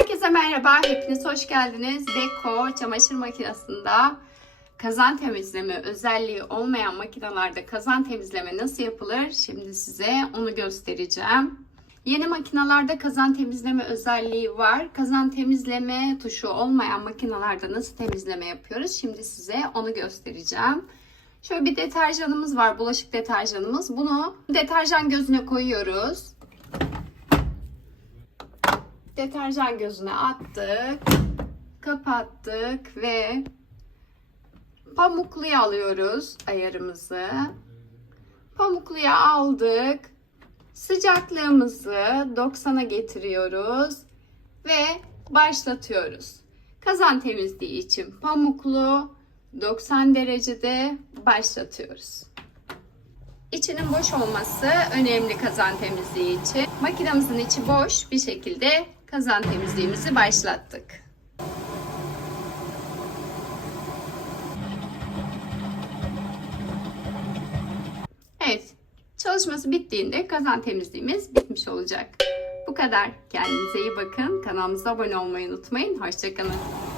Herkese merhaba, hepiniz hoş geldiniz. Beko çamaşır makinesinde kazan temizleme özelliği olmayan makinelerde kazan temizleme nasıl yapılır? Şimdi size onu göstereceğim. Yeni makinelerde kazan temizleme özelliği var. Kazan temizleme tuşu olmayan makinelerde nasıl temizleme yapıyoruz? Şimdi size onu göstereceğim. Şöyle bir deterjanımız var, bulaşık deterjanımız. Bunu deterjan gözüne koyuyoruz. Deterjan gözüne attık, kapattık ve pamukluya alıyoruz ayarımızı. Pamukluya aldık. Sıcaklığımızı 90'a getiriyoruz ve başlatıyoruz. Kazan temizliği için pamuklu 90 derecede başlatıyoruz. İçinin boş olması önemli kazan temizliği için. Makinemizin içi boş bir şekilde kazan temizliğimizi başlattık. Evet, çalışması bittiğinde kazan temizliğimiz bitmiş olacak. Bu kadar. Kendinize iyi bakın. Kanalımıza abone olmayı unutmayın. Hoşçakalın.